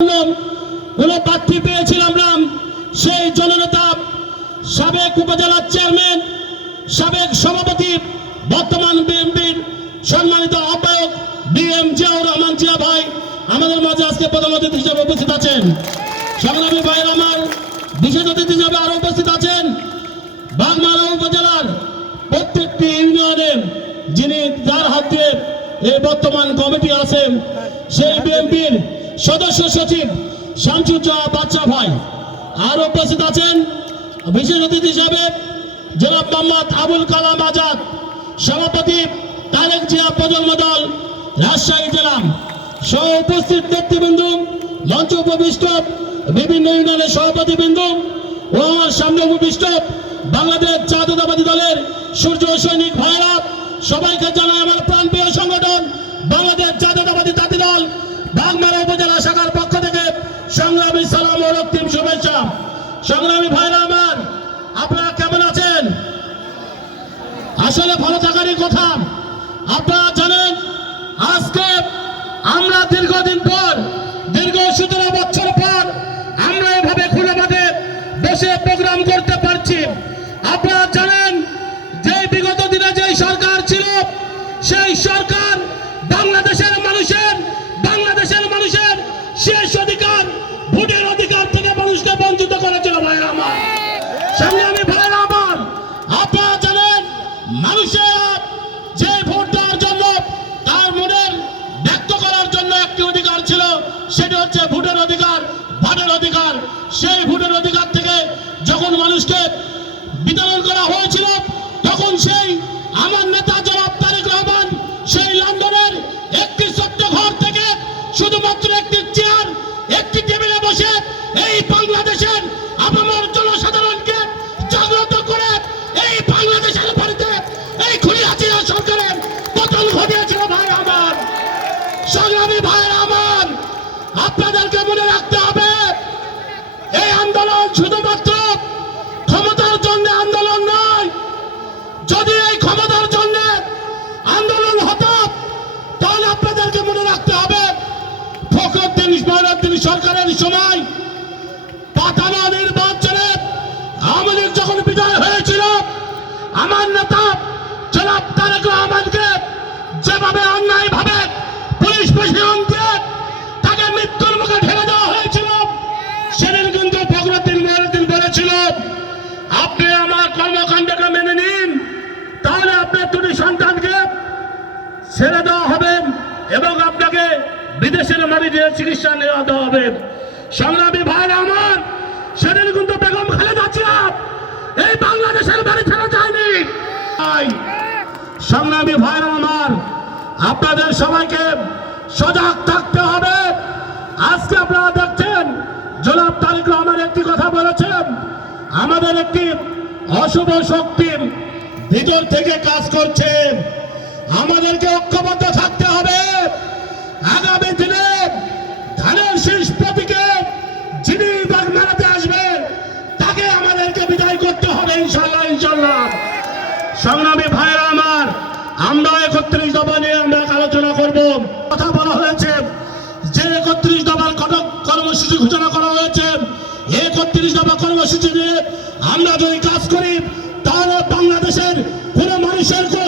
কোন প্রার্থী পেয়েছিলাম না সেই জননেতা সাবেক উপজেলার চেয়ারম্যান, সাবেক সভাপতি, বর্তমান বিএনপির সম্মানিত আহ্বায়ক বিএম জিয়াউর রহমান জিয়া ভাই, আমাদের মাঝে আজকে প্রধান অতিথি হিসেবে উপস্থিত আছেন। সংগ্রামী ভাইয়ের আমার বিশেষ অতিথি হিসেবে আরও উপস্থিত আছেন। বাগমারা উপজেলার প্রত্যেকটি ইউনিয়নে যিনি যার হাত এই বর্তমান কমিটি আছেন, সেই বিএনপির সদস্য সচিব শামসুজ্জাহ বাচ্চা ভাই। আর উপস্থিত আছেন বিশেষ অতিথি হিসাবে জনাব মোহাম্মদ আবুল কালাম আজাদ, সভাপতি তারেক জিয়া প্রজন্ম দল রাজশাহী জেলা। সহ উপস্থিত নেতৃবৃন্দ, মঞ্চ উপবিষ্ট, বিভিন্ন ইউনিয়নের সভাপতিবৃন্দ ও আমার সামনে উপবিষ্ট বাংলাদেশ জাতীয়তাবাদী দলের সূর্য সৈনিক ভাইরা, সবাইকে জানাই আমার প্রাণপ্রিয় সংগঠন, বাংলাদেশ জাতীয়তাবাদী জাতি দল বাগমারা উপজেলা শাখার পক্ষ থেকে সংগ্রামী সালাম ও রক্তিম শুভেচ্ছা সংগ্রামী ভাইরা আমার, আপনারা কেমন আছেন? আসলে ভালো থাকারই কথা। আপনারা জানেন, আজকে আমরা দীর্ঘদিন পর, দীর্ঘ সতেরো বছর পর আমরা এভাবে খুলে মাঠে বসে প্রোগ্রাম করতে পারছি। আপনারা জানেন, যে বিগত দিনে যে সরকার ছিল, সেই সরকার বাংলাদেশের মানুষের বাংলাদেশের মানুষের শেষ অধিকার ভোটের অধিকার থেকে মানুষকে বঞ্চিত করেছিল ভাইরা আমার সংগ্রামী ভাইরা আমার। আপনারা জানেন, মানুষের যে ভোট দেওয়ার জন্য তার মনের ব্যক্ত করার জন্য একটি অধিকার ছিল, সেটি হচ্ছে ভোটের অধিকার ভোটের অধিকার। সেই ভোটের অধিকার থেকে যখন মানুষকে বিতরণ করা হয়েছিল, তখন সেই আমার নেতা সংগ্রামী ভাইয়ের আমার, আপনাদেরকে মনে রাখতে হবে, এই আন্দোলন শুধুমাত্র ক্ষমতার জন্য আন্দোলন নয়। যদি এই ক্ষমতার জন্য আন্দোলন হতো, তাহলে আপনাদেরকে মনে রাখতে হবে, ফখরুদ্দিন ইসমাইলউদ্দিন সরকারের সময় পাতানো নির্বাচনে আওয়ামী লীগ যখন বিজয় হয়েছিল আমার নেতা জনাব তারেক রহমানকে যেভাবে অন্যায় ভাবে পুলিশ প্রশাসন দিয়ে তাকে মৃত্যুর মুখে ঠেলে দেওয়া হয়েছিল সেদিন কিন্তু ফখরুদ্দিন মহিউদ্দিন বলেছিল আপনি আমার কর্মকাণ্ডকে মেনে নিন তাহলে আপনার দুটি সন্তানকে ছেড়ে দেওয়া হবে এবং আপনাকে বিদেশের মাটিতে চিকিৎসা নেওয়া দেওয়া হবে। সংগ্রামী ভাইরা আমার, সেদিন কিন্তু বেগম খালেদা জিয়া এই বাংলাদেশের বাড়ি ছেড়ে যায়নি। সংগ্রামী ভাইরা আমার, আপনাদের সবাইকে সজাগ থাকতে হবে। আজকে আপনারা দেখছেন, জনাব তারিক রহমান একটি কথা বলেছেন, আমাদের একটি অশুভ শক্তি ভিতর থেকে কাজ করছে। আমাদেরকে ঐক্যবদ্ধ থাকতে হবে। আগামী দিনে ধানের শীষ প্রতীকে যিনি বাগমারাতে আসবেন, তাকে আমাদেরকে বিদায় করতে হবে ইনশাল্লাহ ইনশাল্লাহ সংগ্রামী ভাইরা আমার, আমরা একত্রিশ দফা নিয়ে আমরা আলোচনা করব। কথা বলা হয়েছে যে একত্রিশ দফার কর্মসূচি ঘোষণা করা হয়েছে। একত্রিশ দফা কর্মসূচি নিয়ে আমরা যদি কাজ করি, তাহলে বাংলাদেশের কোনো মানুষের কোনো